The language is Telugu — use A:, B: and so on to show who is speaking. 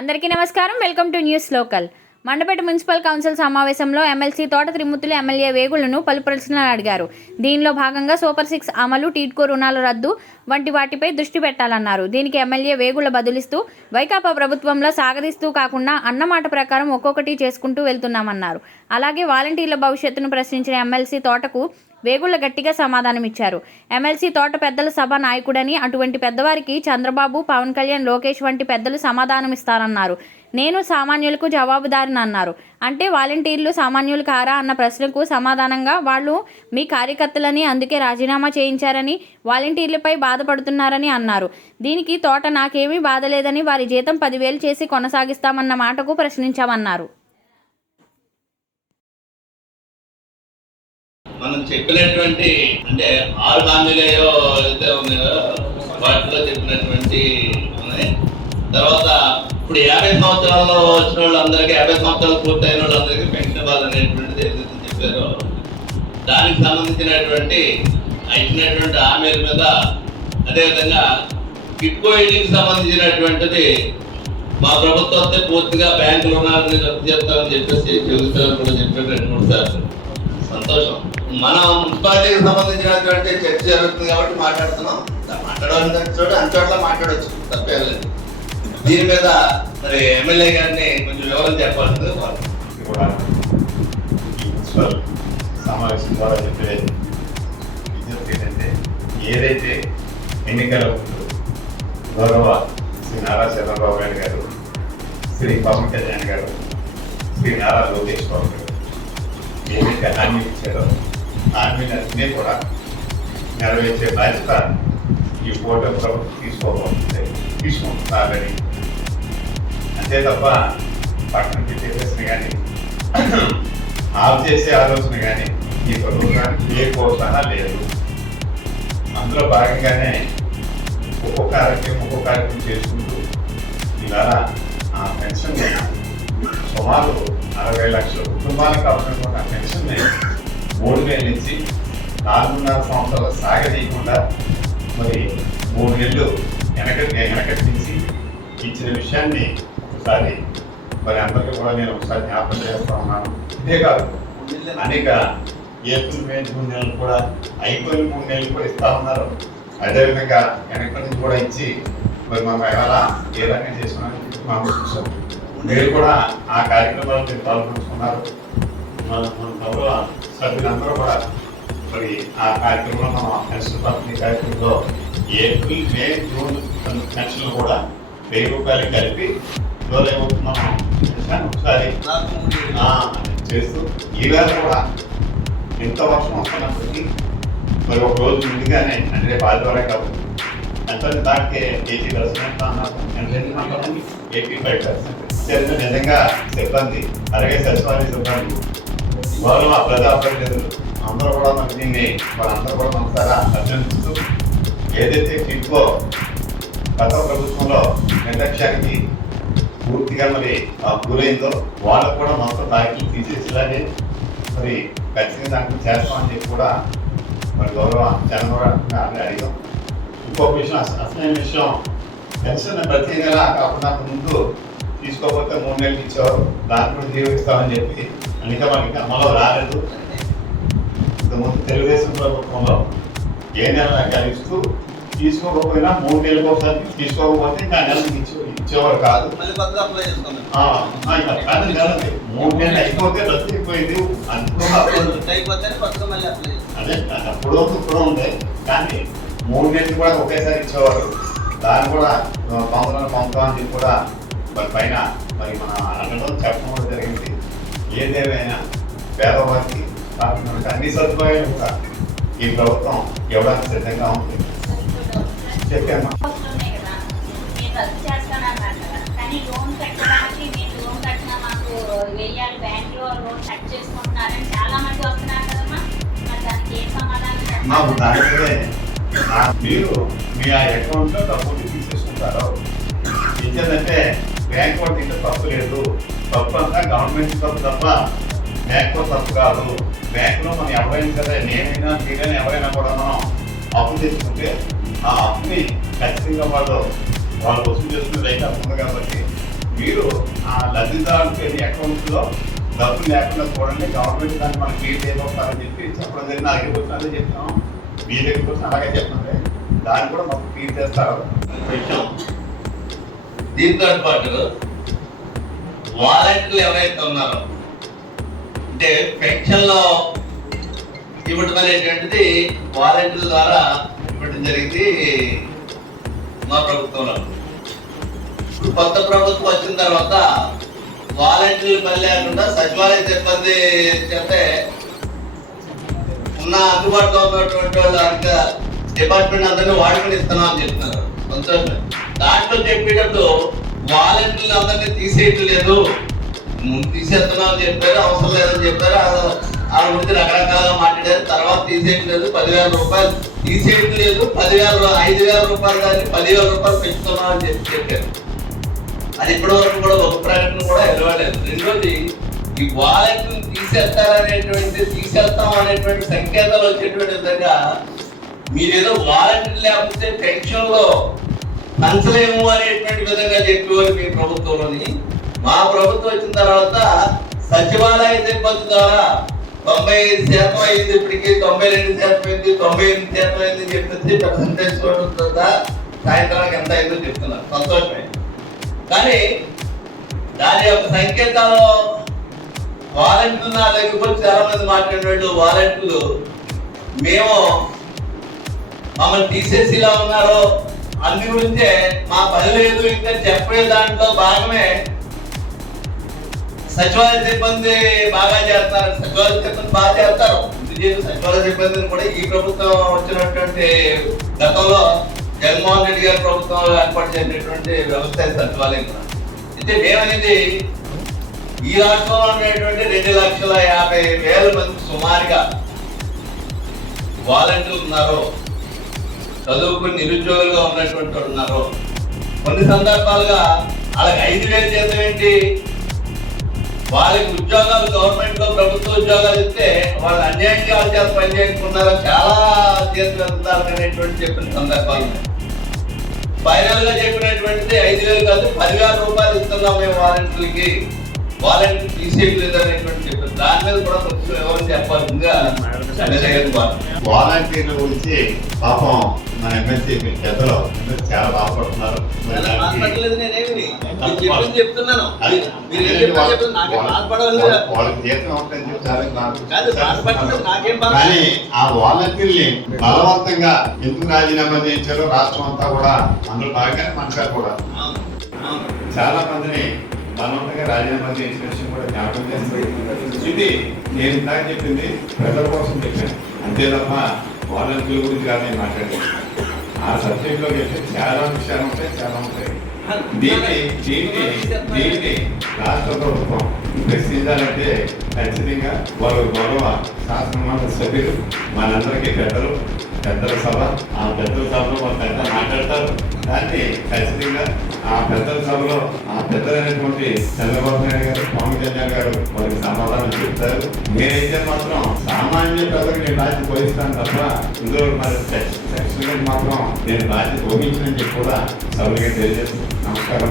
A: అందరికీ నమస్కారం. Welcome to news local. Mandapeta municipal council సమావేశంలో ఎమ్మెల్సీ తోట త్రిమూర్తులు ఎమ్మెల్యే వేగులను పలు ప్రశ్నలు అడిగారు. దీనిలో భాగంగా సూపర్ సిక్స్ అమలు టీడ్కో రుణాల రద్దు వంటి వాటిపై దృష్టి పెట్టాలన్నారు. దీనికి ఎమ్మెల్యే వేగుల బదులిస్తూ వైకాపా ప్రభుత్వంలో సాగదీస్తూ కాకుండా అన్నమాట ప్రకారం ఒక్కొక్కటి చేసుకుంటూ వెళ్తున్నామన్నారు. అలాగే వాలంటీర్ల భవిష్యత్తును ప్రశ్నించిన ఎమ్మెల్సీ తోటకు వేగుళ్ళ గట్టిగా సమాధానమిచ్చారు. ఎమ్మెల్సీ తోట పెద్దల సభ నాయకుడని అటువంటి పెద్దవారికి చంద్రబాబు పవన్ కళ్యాణ్ లోకేష్ వంటి పెద్దలు సమాధానమిస్తారన్నారు. నేను సామాన్యులకు జవాబుదారిని అన్నారు. అంటే వాలంటీర్లు సామాన్యులు కారా అన్న ప్రశ్నకు సమాధానంగా వాళ్ళు మీ కార్యకర్తలని అందుకే రాజీనామా చేయించారని వాలంటీర్లపై బాధపడుతున్నారని అన్నారు. దీనికి తోట నాకేమీ బాధలేదని వారి జీతం పదివేలు చేసి కొనసాగిస్తామన్న మాటకు ప్రశ్నించామన్నారు.
B: మనం చెప్పినటువంటి అంటే ఆరు హామీలేయో అయితే ఉన్నాయో వాటిలో చెప్పినటువంటి ఉన్నాయి. తర్వాత ఇప్పుడు యాభై సంవత్సరాల్లో వచ్చిన వాళ్ళందరికీ యాభై సంవత్సరాలు పూర్తయిన వాళ్ళందరికీ పెన్షన్ అనేటువంటిది ఏదైతే చెప్పారో. దానికి సంబంధించినటువంటి ఇచ్చినటువంటి హామీల మీద అదేవిధంగా కిట్కో ఇల్లుకి సంబంధించినటువంటిది మా ప్రభుత్వం అయితే పూర్తిగా బ్యాంకు రుణాలని రద్దు చేస్తామని చెప్పేసి చెబుతామని కూడా చెప్పారు రెండు మూడు సార్లు. సంతోషం. మన మున్సిపాలిటీకి సంబంధించినటువంటి చర్చ జరుగుతుంది కాబట్టి మాట్లాడుతున్నాం. మాట్లాడవలసిన చోట అన్ని చోట్ల మాట్లాడవచ్చు తప్పేం లేదు. దీని మీద మరి ఎమ్మెల్యే గారిని కొంచెం వివరం చెప్పాల్సింది వాళ్ళు.
C: కూడా మున్సిపల్ సమావేశం ద్వారా చెప్పే విజ్ఞప్తి ఏంటంటే ఏదైతే ఎన్నికల గౌరవ శ్రీ నారా చంద్రబాబు నాయుడు గారు శ్రీ పవన్ కళ్యాణ్ గారు శ్రీ నారా లోకేష్ బాబు గారు ఏదైతే హామీ ఇచ్చారో హామీలన్నీ కూడా నెరవేర్చే బాధ్యత ఈ పోటీ ప్రభుత్వం తీసుకోబోతుంది. తీసుకుంటుంది అంతే తప్ప పక్కన పెట్టేసిన కానీ ఆఫ్ చేసే ఆలోచన కానీ ఈ ప్రభుత్వానికి ఏ ప్రోత్సాహం లేదు. అందులో భాగంగానే ఒక్కొక్క కార్యక్రమం ఒక్కొక్క ఆరోగ్యం చేసుకుంటూ ఇలా ఆ పెన్షన్ సుమారు అరవై లక్షల కుటుంబాలకు కూడా పెన్షన్ మూడు వేల నుంచి నాలుగున్నర సంవత్సరాల సాగదీయకుండా మరి మూడు నెలలు వెనక వెనకటి ఇచ్చిన విషయాన్ని ఒకసారి మరి అందరికీ కూడా నేను ఒకసారి జ్ఞాపకం చేస్తా ఉన్నాను. ఇదే కాదు అనేక ఏప్రిల్ మే మూడు నెలలు కూడా అయిపోయిన మూడు నెలలు కూడా ఇస్తా ఉన్నారు. అదేవిధంగా వెనక నుంచి కూడా ఇచ్చి మరి మనం ఎలా ఏ రకంగా చేసుకున్నామని మనం చూసాం మీరు కూడా ఆ కార్యక్రమాలు మీరు పాల్గొంటున్నారు. మన మన గౌరవ సభ్యులందరూ కూడా మరి ఆ కార్యక్రమంలో మనం పెన్షన్ పంపిణీ కార్యక్రమంలో ఏప్రిల్ మే జూన్ పెన్షన్లు కూడా వెయ్యి రూపాయలు కలిపి రోజు ఏమవుతున్నాం ఒకసారి చేస్తూ ఈవేళ కూడా ఎంత వర్షం వస్తున్నప్పటికీ మరి ఒక రోజు ముందుగానే అంటే రేపు ఆదివారం కాబట్టి ఎంత దానికి ఎయిటీ పర్సెంట్ అన్నారు ఎయిటీ ఫైవ్ పర్సెంట్ నిజంగా సిబ్బంది అలాగే సచివాలయ సిబ్బంది వాళ్ళు ఆ ప్రజాప్రతినిధులు అందరూ కూడా మనకి దీన్ని వాళ్ళందరూ కూడా మనసారా అభ్యర్థిస్తూ ఏదైతే కిట్కో గత ప్రభుత్వంలో నిర్లక్ష్యానికి పూర్తిగా మరి ఆ గురైందో వాళ్ళకు కూడా మనసు బ్యాంకులు తీసేసేలాగే మరి ఖచ్చితంగా దాంట్లో చేస్తామని చెప్పి కూడా మరి గౌరవ చంద్రబాబు అడిగాం. ఇంకొక విషయం అసలైన విషయం పెన్షన్ ప్రతి నెల కాకుండా ముందు తీసుకోకపోతే మూడు నెలలు ఇచ్చేవారు దాని కూడా జీవిస్తామని చెప్పి అందుకే మనకి అమలు రాలేదు. ఇంతకుముందు తెలుగుదేశం ప్రభుత్వంలో ఏ నెల కలిస్తూ తీసుకోకపోయినా మూడు నెలలకు ఒకసారి తీసుకోకపోతే ఇంకా నెల ఇచ్చే ఇచ్చేవారు కాదు. ఇంకా మూడు నెలలు అయిపోతే రద్దు అయిపోయింది అందులో అప్పుడు
B: అయిపోతే కొత్తగా మళ్ళీ అప్లై
C: అదే అప్పుడు ఇప్పుడు ఉంది కానీ మూడు నెలలు కూడా ఒకేసారి ఇచ్చేవారు. దాన్ని కూడా పంపడం పంపుతాం అని కూడా మరి పైన మరి మన అనడం చెప్పడం జరిగింది. ఏదేమైనా పేదవారికి అన్ని సదుపాయాలు కూడా ఈ ప్రభుత్వం ఇవ్వడానికి సిద్ధంగా ఉంది. చెప్పామా
D: మాకు వెయ్యాలి బ్యాంకులో లోన్ కట్ చేసుకుంటున్నారని చాలా మంది వస్తున్నారు కదమ్మా. మరి దానికి ఏ సమాధానం
C: మాకు మీరు మీ ఆ అకౌంట్లో డబ్బులు తీసేసుకుంటారు. ఇచ్చేదంటే బ్యాంక్ వాటి ఇంట్లో తప్పు లేదు. తప్పు అంతా గవర్నమెంట్ తప్పు తప్ప బ్యాంకులో తప్పు కాదు. బ్యాంకులో మనం ఎవరైనా సరే నేనైనా మీరైనా ఎవరైనా కూడా మనం అప్పు తెచ్చుకుంటే ఆ అప్పుని ఖచ్చితంగా వాళ్ళు వాళ్ళు వసూలు చేసుకునే రైట్ ఉంది కాబట్టి మీరు ఆ లబ్ధిదారులకి అకౌంట్లో డబ్బులు లేకుండా చూడండి. గవర్నమెంట్ దాన్ని మనం క్లియర్ చేయబోతారని చెప్పి చెప్పడం జరిగింది. నా దగ్గరికి వచ్చిన చెప్తాం. మీ దగ్గరికి వచ్చిన అలాగే చెప్పండి దాన్ని కూడా మాకు క్లియర్ చేస్తారు.
B: పెట్టాం దీంతో పాటు వాలంటీర్లు ఎవరైతే ఉన్నారో అంటే పెన్షన్లో ఇవ్వటం అనేటువంటిది వాలంటీర్ల ద్వారా ఇవ్వటం జరిగింది మా ప్రభుత్వంలో. ఇప్పుడు కొత్త ప్రభుత్వం వచ్చిన తర్వాత వాలంటీర్లు పని లేకుండా సచివాలయ సిబ్బంది చేతే ఉన్న అందుబాటులో ఉన్నటువంటి వాళ్ళు అంతా డిపార్ట్మెంట్ అందరినీ వాడుకొని ఇస్తున్నాం అని చెప్తున్నారు. సంతోషం దాంట్లో చెప్పేటప్పుడు వాలంటీర్లు అందరినీ తీసేయటం లేదు ముందు తీసేస్తున్నాం చెప్పారు అవసరం లేదని చెప్పారు. ఆ- గురించి రకరకాలుగా మాట్లాడారు. తర్వాత తీసేయటం లేదు పదివేల రూపాయలు తీసేయటం లేదు పదివేల ఐదు వేల రూపాయలు కానీ పదివేల రూపాయలు పెంచుతున్నాం అని చెప్పి చెప్పారు. అది ఇప్పటి వరకు కూడా ఒక ప్రకటన కూడా ఇవ్వలేదు రెండోది ఈ వాలెట్ను తీసేస్తారనేటువంటి తీసేస్తాం అనేటువంటి సంకేతాలు వచ్చేటువంటి విధంగా మీరేదో వాలెట్ లేకపోతే పెన్షన్లో పంచలేము అనేటువంటి విధంగా చెప్పేవారు మీ ప్రభుత్వంలోని. మా ప్రభుత్వం వచ్చిన తర్వాత సచివాలయ సిబ్బంది ద్వారా తొంభై ఐదు శాతం అయింది ఇప్పటికి తొంభై రెండు శాతం అయింది తొంభై ఎనిమిది శాతం అయింది అని చెప్పేసి పర్సంటేజ్ కూడా సాయంత్రానికి ఎంత అయిందో చెప్తున్నారు. సంతోషమే. కానీ దాని యొక్క సంకేతాలు వాలంటీర్లు నా దగ్గరకు వచ్చి చాలా మంది మాట్లాడినట్టు వాలంటీర్లు మేము మమ్మల్ని తీసేసి ఇలా ఉన్నారో అందు గురించే మా పని లేదు ఇంకా చెప్పే దాంట్లో భాగమే సచివాలయ సిబ్బంది బాగా చేస్తారు. సచివాలయ సిబ్బంది బాగా చేస్తారు. సచివాలయ సిబ్బందిని కూడా ఈ ప్రభుత్వం వచ్చినటువంటి గతంలో జగన్మోహన్ రెడ్డి గారి ప్రభుత్వం ఏర్పాటు చేసినటువంటి వ్యవస్థ సచివాలయం కూడా. అయితే మేమనేది ఈ రాష్ట్రంలో ఉండేటువంటి రెండు లక్షల యాభై వేల మంది సుమారుగా వాలంటీర్లు ఉన్నారు. చదువుకుని నిరుద్యోగులుగా ఉన్నటువంటి ఉన్నారు. కొన్ని సందర్భాలుగా వాళ్ళకి ఐదు వేలు జీతం ఏంటి? వాళ్ళకి ఉద్యోగాలు గవర్నమెంట్లో ప్రభుత్వ ఉద్యోగాలు ఇస్తే వాళ్ళు అన్యాయంగా వాళ్ళ చేత పని చేసుకున్నారు చాలా చేతులు వెళ్తారు అనేటువంటి చెప్పిన సందర్భాలు ఫైనల్గా చెప్పినటువంటిది ఐదు వేలు కాదు పదివేల రూపాయలు ఇస్తున్నాం మేము వాలంటీర్లకి. వాలంటీర్ తీసేయలేదు అనేటువంటి చెప్పారు దాని మీద కూడా కొంచెం ఎవరు చెప్పాలి ముందుగా
C: వాలంటీర్ల గురించి పాపం మన ఎమ్మెల్సీ పెద్దలు చాలా బాధపడుతున్నారు. వాళ్ళకి జీతం ఉంటుందని చెప్పి? కానీ ఆ వాలంటీర్ని బలవంతంగా ఎందుకు రాజీనామా చేయించారో రాష్ట్రం అంతా కూడా అందులో భాగంగానే మనసారు కూడా. చాలా మందిని బలవంతంగా రాజీనామా చేసిన విషయం కూడా జ్ఞాపకం చేస్తుంది. ఇది నేను ఇందాక చెప్పింది ప్రజల కోసం చెప్పాను. అంతే తప్ప వాలంటీర్ల గురించి కాదు నేను మాట్లాడేది. ఆ సబ్జెక్ట్లో వెళ్తే చాలా విషయాలు ఉంటాయి చాలా ఉంటాయి. దీన్ని దీన్ని దీన్ని రాష్ట్ర ప్రభుత్వం ప్రశ్నించాలంటే ఖచ్చితంగా వారు గౌరవ శాసనమండలి సభ్యులు మనందరికీ పెద్దలు పెద్దల సభ ఆ పెద్దల సభలో వాళ్ళు పెద్ద మాట్లాడతారు. దాన్ని ఖచ్చితంగా ఆ పెద్దల సభలో ఆ పెద్దలైనటువంటి చంద్రబాబు నాయుడు గారు పవన్ కళ్యాణ్ గారు వారికి సమాధానం చెప్తారు. నేనైతే మాత్రం సామాన్య ప్రజలకు నేను బాధ్యత పోయిస్తాను తప్ప ఇందులో మరి సెక్షన్ మాత్రం నేను బాధ్యత వహించినని చెప్పి కూడా సభలకి తెలియజేస్తాను నమస్కారం.